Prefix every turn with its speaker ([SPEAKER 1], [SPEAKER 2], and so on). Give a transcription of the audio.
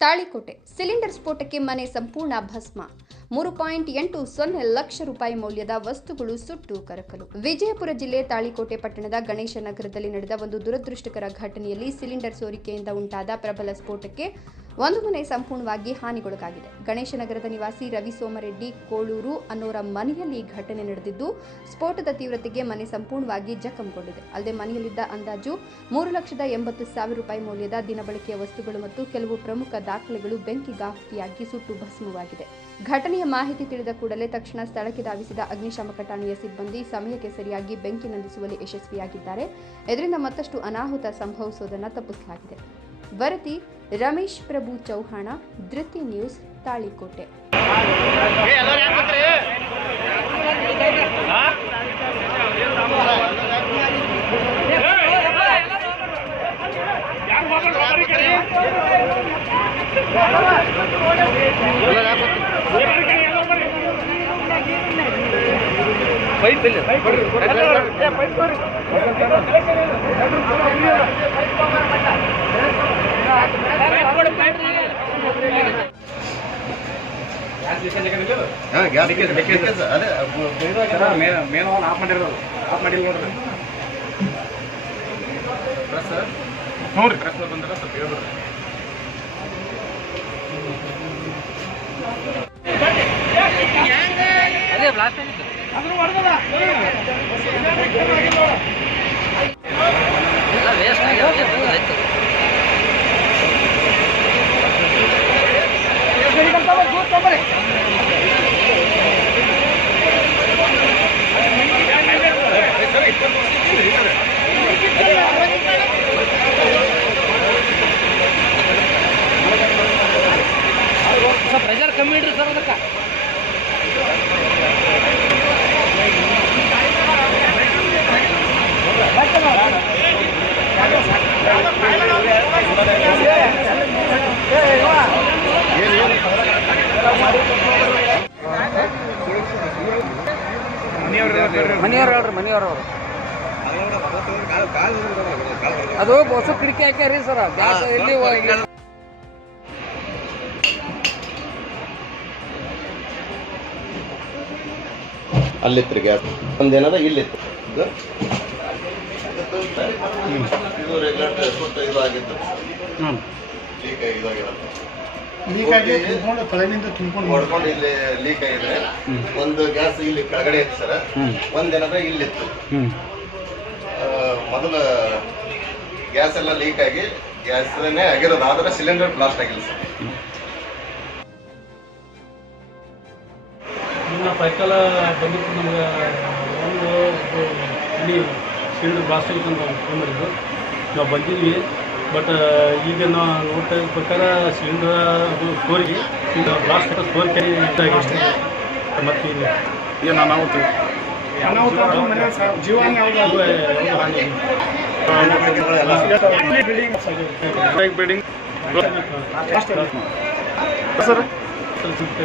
[SPEAKER 1] Talikote cylinder ಸ್ಫೋಟಕ್ಕೆ ಮನೆ ಸಂಪೂರ್ಣ ಭಸ್ಮ. ಮೂರು ಪಾಯಿಂಟ್ ಎಂಟು ಸೊನ್ನೆ ಲಕ್ಷ ರೂಪಾಯಿ ಮೌಲ್ಯದ ವಸ್ತುಗಳು ಸುಟ್ಟು ಕರಕಲು. ವಿಜಯಪುರ ಜಿಲ್ಲೆ ತಾಳಿಕೋಟೆ ಪಟ್ಟಣದ ಗಣೇಶ ನಗರದಲ್ಲಿ ನಡೆದ ಒಂದು ದುರದೃಷ್ಟಕರ ಘಟನೆಯಲ್ಲಿ ಸಿಲಿಂಡರ್ ಸೋರಿಕೆಯಿಂದ ಉಂಟಾದ ಪ್ರಬಲ ಸ್ಫೋಟಕ್ಕೆ ಒಂದು ಮನೆ ಸಂಪೂರ್ಣವಾಗಿ ಹಾನಿಗೊಳಗಾಗಿದೆ. ಗಣೇಶ ನಗರದ ನಿವಾಸಿ ರವಿ ಸೋಮರೆಡ್ಡಿ, ಕೋಳೂರು ಅನ್ನೋರ ಮನೆಯಲ್ಲಿ ಘಟನೆ ನಡೆದಿದ್ದು, ಸ್ಫೋಟದ ತೀವ್ರತೆಗೆ ಮನೆ ಸಂಪೂರ್ಣವಾಗಿ ಜಖಂಗೊಂಡಿದೆ. ಅಲ್ಲದೆ ಮನೆಯಲ್ಲಿದ್ದ ಅಂದಾಜು ಮೂರು ಲಕ್ಷದ ಎಂಬತ್ತು ಸಾವಿರ ರೂಪಾಯಿ ಮೌಲ್ಯದ ದಿನಬಳಕೆಯ ವಸ್ತುಗಳು ಮತ್ತು ಕೆಲವು ಪ್ರಮುಖ ದಾಖಲೆಗಳು ಬೆಂಕಿಗಾಹುತಿಯಾಗಿ ಸುಟ್ಟು ಭಸ್ಮವಾಗಿದೆ. ಘಟನೆಯ ಮಾಹಿತಿ ತಿಳಿದ ಕೂಡಲೇ ತಕ್ಷಣ ಸ್ಥಳಕ್ಕೆ ಧಾವಿಸಿದ ಅಗ್ನಿಶಾಮಕ ಠಾಣೆಯ ಸಿಬ್ಬಂದಿ ಸಮಯಕ್ಕೆ ಸರಿಯಾಗಿ ಬೆಂಕಿ ನಂದಿಸುವಲ್ಲಿ ಯಶಸ್ವಿಯಾಗಿದ್ದಾರೆ. ಇದರಿಂದ ಮತ್ತಷ್ಟು ಅನಾಹುತ ಸಂಭವಿಸುವುದನ್ನು ತಪ್ಪಿಸಲಾಗಿದೆ. ವರದಿ ರಮೇಶ್ ಪ್ರಭು ಚೌಹಾಣ ಧೃತಿ ನ್ಯೂಸ್ ತಾಳಿಕೋಟೆ.
[SPEAKER 2] ಪೈಪ್ ಇಲ್ಲ. Pipe leakage.
[SPEAKER 3] ಮೇನ್ ಆಫ್ ಮಾಡಿರೋದು. ಆಫ್ ಮಾಡಿಲ್ಲ ನೋಡ್ರಿ. ಪ್ರೆಸ್ ನೋಡ್ರಿ. ಪ್ರೆಸ್ ಬಂದ್ರೆ ಸ್ವಲ್ಪ ಹೇಳ್ಬಿಡ್ರಿ.
[SPEAKER 4] ಸ್ವಲ್ಪ ಅದಕ್ಕೆ ಮನೆಯವ್ರು ಹೇಳ್ರಿ ಮನೆಯವ್ರು ಅದು ಹೊಸ ಕಿಟಕಿ ಹಾಕ್ಯಾರಿ ಸರ್. ಗ್ಯಾಸ್ ಎಲ್ಲಿ
[SPEAKER 2] ಅಲ್ಲಿತ್ತು ಗ್ಯಾಸ್ ಒಂದೇನದ ಇಲ್ಲಿತ್ತು. ಇದು? ರೆಗ್ಯುಲೇಟರ್ ಸುತ್ತ ಇದು ಆಗಿತ್ತು ಲೀಕ್
[SPEAKER 5] ತುಂಬಿಕೊಂಡು
[SPEAKER 2] ಹೊಡ್ಕೊಂಡು ಇಲ್ಲಿ ಲೀಕ್ ಆಗಿದೆ. ಒಂದು ಗ್ಯಾಸ್ ಇಲ್ಲಿ ಕೆಳಗಡೆ ಇತ್ತು ಸರ್. ಒಂದೇನದ ಇಲ್ಲಿತ್ತು. ಮೊದಲ ಗ್ಯಾಸ್ ಎಲ್ಲ ಲೀಕ್ ಆಗಿ ಗ್ಯಾಸ್ ಆಗಿರೋದು. ಆದ್ರೆ ಸಿಲಿಂಡರ್ ಬ್ಲಾಸ್ಟ್ ಆಗಿಲ್ಲ ಸರ್.
[SPEAKER 6] ಸಾಯಂಕಾಲ ಬಂದಿತ್ತು ನಮ್ಗೆ ಒಂದು ಇದು ಇಲ್ಲಿ ಸಿಲಿಂಡರ್ ಬ್ಲಾಸ್ಟ್ ಆಯ್ತು ಅಂತ ಫೋನ್ ಮಾಡಿದ್ರು ನಾವು ಬಂದಿದ್ವಿ ಬಟ್ ಈಗ ನಾವು ನೋಡ್ತಾ ಇದ್ದ ಪ್ರಕಾರ ಸಿಲಿಂಡರ್ ಅದು ಸ್ಟೋರಿಗೆ ಬ್ಲಾಸ್ಟ್ ಸ್ಟೋರ್ ಕೈ ಇದಾಗಿದೆ ಮತ್ತು ಇಲ್ಲಿ
[SPEAKER 3] ಏನು ಅನಾಹುತ.
[SPEAKER 5] ಬಿಲ್ಡಿಂಗ್
[SPEAKER 3] ಸರ್
[SPEAKER 6] ಸ್ವಲ್ಪ.